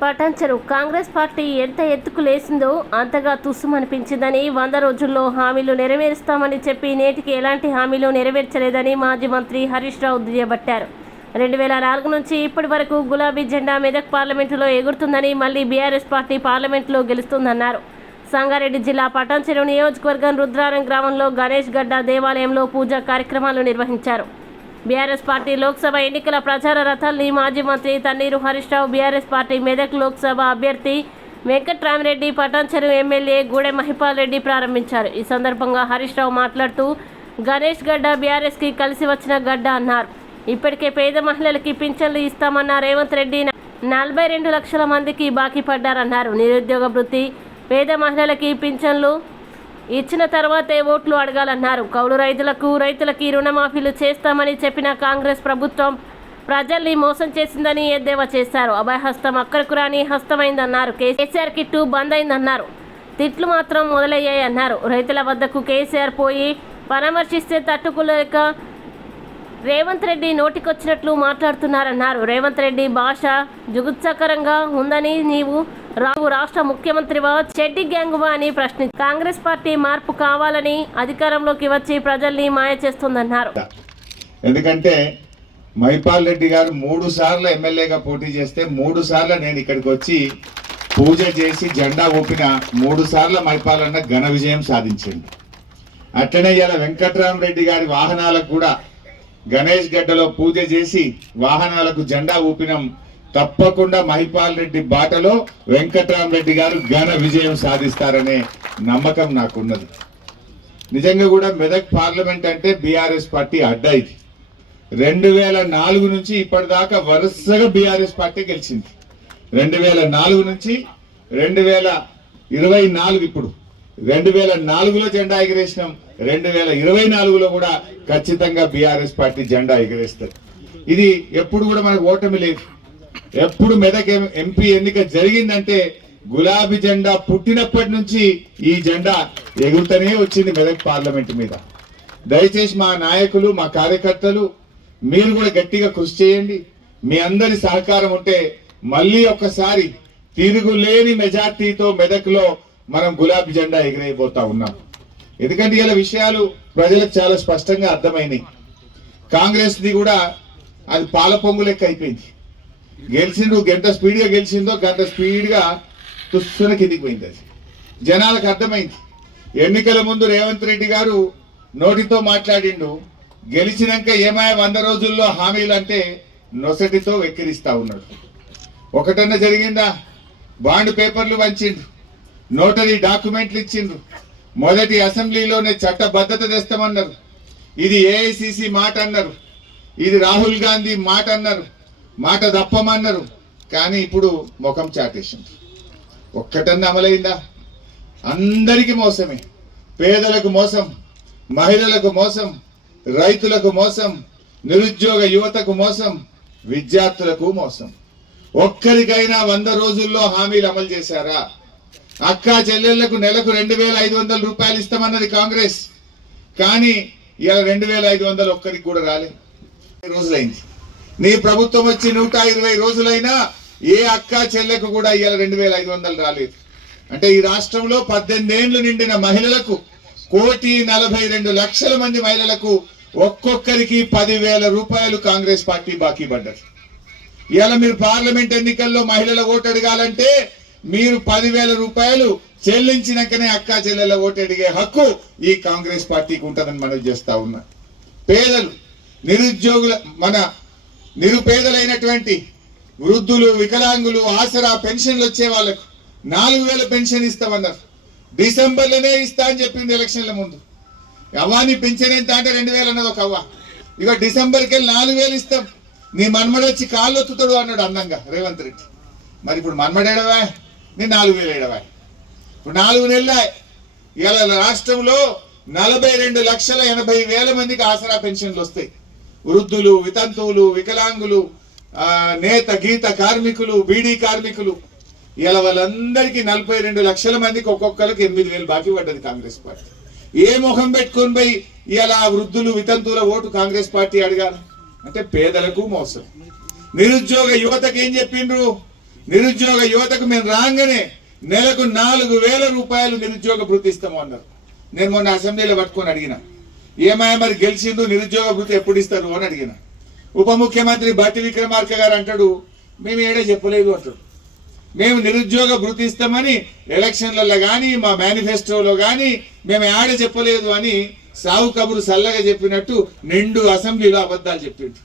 Patancheru Congress party ఎంత ఎత్తుకు లేసిందో అంతగా తుస్సుమనిపించిందని వంద రోజుల్లో హామీలు నెరవేరుస్తామని చెప్పి నేటికి ఎలాంటి హామీలు నెరవేర్చలేదని మాజీ మంత్రి హరీష్ రావు దుయ్యబట్టారు. రెండు వేల నాలుగు నుంచి ఇప్పటి వరకు గులాబీ జెండా మెదక్ పార్లమెంటులో ఎగురుతుందని మళ్ళీ బీఆర్ఎస్ పార్టీ పార్లమెంట్లో గెలుస్తుందన్నారు. సంగారెడ్డి జిల్లా పటాన్చెరు నియోజకవర్గం రుద్రారం గ్రామంలో గణేష్ గడ్డ దేవాలయంలో పూజా కార్యక్రమాలు నిర్వహించారు. బీఆర్ఎస్ పార్టీ లోక్సభ ఎన్నికల ప్రచార రథాల్ని మాజీ మంత్రి తన్నీరు హరీష్ రావు బీఆర్ఎస్ పార్టీ మెదక్ లోక్సభ అభ్యర్థి వెంకట్రామిరెడ్డి పటాన్చెరు ఎమ్మెల్యే గూడె మహిపాల్ రెడ్డి ప్రారంభించారు. ఈ సందర్భంగా హరీష్ రావు మాట్లాడుతూ గణేష్ గడ్డ బీఆర్ఎస్కి కలిసి వచ్చిన గడ్డ అన్నారు. ఇప్పటికే పేద మహిళలకి పింఛన్లు ఇస్తామన్న రేవంత్ రెడ్డి నలభై రెండు లక్షల మందికి బాకీ పడ్డారన్నారు. నిరుద్యోగ వృత్తి పేద మహిళలకి పింఛన్లు ఇచ్చిన తర్వాతే ఓట్లు అడగాలన్నారు. కౌలు రైతులకు రైతులకి రుణమాఫీలు చేస్తామని చెప్పిన కాంగ్రెస్ ప్రభుత్వం ప్రజల్ని మోసం చేసిందని ఎద్దేవా చేశారు. అభయహస్తం అక్కడకు రాని హస్తమైందన్నారు. కేసీఆర్ కిట్టు బంద్ అయిందన్నారు తిట్లు మాత్రం మొదలయ్యాయి అన్నారు రైతుల వద్దకు కేసీఆర్ పోయి పరామర్శిస్తే తట్టుకోలేక రేవంత్ రెడ్డి నోటికొచ్చినట్లు మాట్లాడుతున్నారన్నారు. రేవంత్ రెడ్డి భాష జుగుత్సకరంగా ఉందని నీవు రావు రాష్ట్ర ముఖ్యమంత్రివా చెడ్డి గ్యాంగువా అని ప్రశ్ని కాంగ్రెస్ పార్టీ మార్పు కావాలని అధికారంలోకి వచ్చి ప్రజల్ని మాయ చేస్తుందన్నారు. ఎందుకంటే మైపాల్ రెడ్డి గారు మూడు సార్లు ఎమ్మెల్యేగా పోటీ చేస్తే మూడు సార్లు నేను ఇక్కడికి వచ్చి పూజ చేసి జెండా ఊపిన మూడు సార్లు మైపాల్ అన్న ఘన విజయం సాధించింది. అట్లనే ఇలా వెంకట్రామరెడ్డి గారి వాహనాలకు కూడా గణేష్ గడ్డలో పూజ చేసి వాహనాలకు జెండా ఊపినం తప్పకుండా మహిపాల్ రెడ్డి బాటలో వెంకట్రామరెడ్డి గారు ఘన విజయం సాధిస్తారనే నమ్మకం నాకున్నది. నిజంగా కూడా మెదక్ పార్లమెంట్ అంటే బీఆర్ఎస్ పార్టీ అడ్డా ఇది. రెండు వేల నాలుగు నుంచి ఇప్పటిదాకా వరుసగా బీఆర్ఎస్ పార్టీ గెలిచింది. రెండు వేల నాలుగు నుంచి రెండు వేల ఇరవై నాలుగు ఇప్పుడు. రెండు వేల నాలుగులో జెండా ఎగరేసినాం. రెండు వేల ఇరవై నాలుగులో కూడా ఖచ్చితంగా బీఆర్ఎస్ పార్టీ జెండా ఎగరేస్తారు ఇది ఎప్పుడు కూడా మనకు ఓటమి లేదు. ఎప్పుడు మెదక్ ఎం- ఎంపీ ఎన్నిక జరిగిందంటే గులాబీ జెండా పుట్టినప్పటి నుంచి ఈ జెండా ఎగురుతూనే వచ్చింది మెదక్ పార్లమెంట్ మీద. దయచేసి మా నాయకులు మా కార్యకర్తలు మీరు కూడా గట్టిగా కృషి చేయండి. మీ అందరి సహకారం ఉంటే మళ్ళీ ఒక్కసారి తిరుగులేని మెజార్టీతో మెదక్లో మనం గులాబీ జెండా ఎగిరైపోతా ఉన్నాం. ఎందుకంటే ఇలా విషయాలు ప్రజలకు చాలా స్పష్టంగా అర్థమైనాయి. కాంగ్రెస్ది కూడా అది పాల పొంగు లెక్క అయిపోయింది. గెలిచిండు గంట స్పీడ్గా గెలిచిందో గంట స్పీడ్గా తుస్సున కిందికి పోయింది అది. జనాలకు అర్థమైంది. ఎన్నికల ముందు రేవంత్ రెడ్డి గారు నోటితో మాట్లాడిండు గెలిచినాక ఏమాయ వంద రోజుల్లో హామీలు అంటే నొసటితో వెక్కిరిస్తా ఉన్నాడు. ఒకటన్నా జరిగిందా? బాండ్ పేపర్లు వంచిండు నోటరీ డాక్యుమెంట్లు ఇచ్చిండ్రు మొదటి అసెంబ్లీలోనే చట్టబద్ధత తెస్తామన్నారు. ఇది ఏఐసిసి మాట అన్నారు ఇది రాహుల్ గాంధీ మాట అన్నారు మాట తప్పమన్నారు. కానీ ఇప్పుడు ముఖం చాటేసింది. ఒక్కటన్నా అమలైందా? అందరికీ మోసమే. పేదలకు మోసం మహిళలకు మోసం రైతులకు మోసం నిరుద్యోగ యువతకు మోసం విద్యార్థులకు మోసం. ఒక్కరికైనా వంద రోజుల్లో హామీలు అమలు చేశారా? అక్క చెల్లెళ్ళకు నెలకు రెండు వేల ఐదు వందల రూపాయలు ఇస్తామన్నది కాంగ్రెస్. కానీ ఇలా రెండు వేల ఐదు వందలు ఒక్కరికి కూడా రాలే. రోజులైంది? నీ ప్రభుత్వం వచ్చి నూట ఇరవై రోజులైనా ఏ అక్క చెల్లెకు కూడా ఇవాళ రెండు వేల ఐదు వందలు రాలేదు. అంటే ఈ రాష్ట్రంలో పద్దెనిమిది ఏండ్లు నిండిన మహిళలకు కోటి నలభై రెండు లక్షల మంది మహిళలకు ఒక్కొక్కరికి పదివేల రూపాయలు కాంగ్రెస్ పార్టీ బాకీ పడ్డారు ఇవాళ మీరు పార్లమెంట్ ఎన్నికల్లో మహిళల ఓటు అడగాలంటే మీరు పదివేల రూపాయలు చెల్లించినాకనే అక్క చెల్లెల ఓటు అడిగే హక్కు ఈ కాంగ్రెస్ పార్టీకి ఉంటుందని మనం చేస్తా ఉన్నా. పేదలు నిరుద్యోగుల మన నిరుపేదలైనటువంటి వృద్ధులు వికలాంగులు ఆసరా పెన్షన్లు వచ్చే వాళ్ళకు నాలుగు వేల పెన్షన్ ఇస్తామన్నారు. డిసెంబర్లోనే ఇస్తా అని చెప్పింది ఎలక్షన్ల ముందు. అవ్వాని పెన్షన్ ఎంత అంటే రెండు వేలు అన్నది ఒక అవ్వ. ఇక డిసెంబర్కి వెళ్ళి నాలుగు వేలు ఇస్తాం. నీ మన్మడొచ్చి కాళ్ళు ఒత్తుతాడు అన్నాడు అందంగా రేవంత్ రెడ్డి. మరి ఇప్పుడు మన్మడేడవా నేను నాలుగు వేలు ఏడవా? ఇప్పుడు నాలుగు నెలల ఇవాళ రాష్ట్రంలో నలభై రెండు లక్షల ఎనభై వేల మందికి ఆసరా పెన్షన్లు వస్తాయి. వృద్ధులు వితంతువులు వికలాంగులు నేత గీత కార్మికులు బీడీ కార్మికులు ఇలా వాళ్ళందరికీ నలభై రెండు లక్షల మందికి ఒక్కొక్కరికి ఎనిమిది వేలు బాకీ పడ్డది కాంగ్రెస్ పార్టీ. ఏ ముఖం పెట్టుకొని పోయి ఇలా వృద్ధులు వితంతువుల ఓటు కాంగ్రెస్ పార్టీ అడిగారు అంటే పేదలకు మోసం. నిరుద్యోగ యువతకు ఏం చెప్పిండ్రు? నిరుద్యోగ యువతకు మేము రాగానే నెలకు నాలుగు వేల రూపాయలు నిరుద్యోగ భృతి ఇస్తాము అన్నారు. నేను మొన్న అసెంబ్లీలో పట్టుకొని అడిగినా. ఏమాయ మరి గెలిచిండు నిరుద్యోగ భృతి ఎప్పుడు ఇస్తారు అని అడిగిన. ఉప ముఖ్యమంత్రి బట్టి విక్రమార్క గారు అంటాడు మేము ఏడే చెప్పలేదు అంటాడు. మేము నిరుద్యోగ భృతి ఇస్తామని ఎలక్షన్లలో కానీ మా మేనిఫెస్టోలో కానీ మేము ఏడ చెప్పలేదు అని సావు కబురు సల్లగా చెప్పినట్టు నిండు అసెంబ్లీలో అబద్ధాలు చెప్పిండు.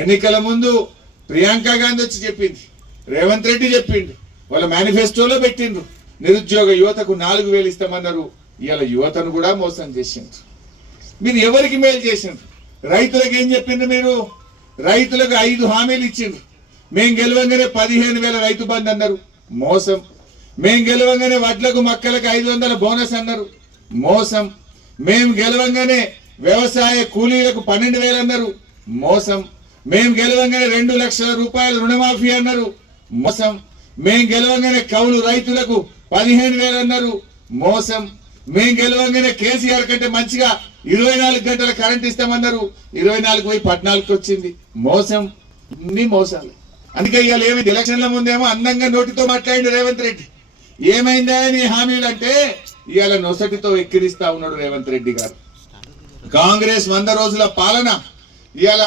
ఎన్నికల ముందు ప్రియాంక గాంధీ వచ్చి చెప్పింది రేవంత్ రెడ్డి చెప్పిండు వాళ్ళ మేనిఫెస్టోలో పెట్టిండ్రు నిరుద్యోగ యువతకు నాలుగు వేలు ఇస్తామన్నారు ఇవాళ యువతను కూడా మోసం చేసిండ్రు. మీరు ఎవరికి మేలు చేసిండ్రు? రైతులకు ఏం చెప్పిండ్రు మీరు? రైతులకు ఐదు హామీలు ఇచ్చిండ్రు. మేం గెలవంగానే పదిహేను వేల రైతు బంధు అన్నారు. మోసం. మేం గెలవంగానే వడ్లకు మక్కలకు ఐదు వందల బోనస్ అన్నారు. మోసం. మేం గెలవంగానే వ్యవసాయ కూలీలకు పన్నెండు వేలు అన్నారు. మోసం. మేం గెలవంగానే రెండు లక్షల రూపాయల రుణమాఫీ అన్నారు. మోసం. మేం గెలవంగానే కౌలు రైతులకు పదిహేను వేలు అన్నారు. మోసం. మేం గెలవంగానే కేసీఆర్ కంటే మంచిగా ఇరవై నాలుగు గంటల కరెంట్ ఇస్తామన్నారు. ఇరవై నాలుగు పోయి పద్నాలుగు వచ్చింది. మోసం ఇన్ని మోసాలు. అందుకే ఇవాళ ఏమైంది? ఎలక్షన్ల ముందేమో అందంగా నోటితో మాట్లాడింది రేవంత్ రెడ్డి. ఏమైందా నీ హామీలు అంటే ఇవాళ నొసటితో ఎక్కిరిస్తా ఉన్నాడు రేవంత్ రెడ్డి గారు. కాంగ్రెస్ వంద రోజుల పాలన. ఇవాళ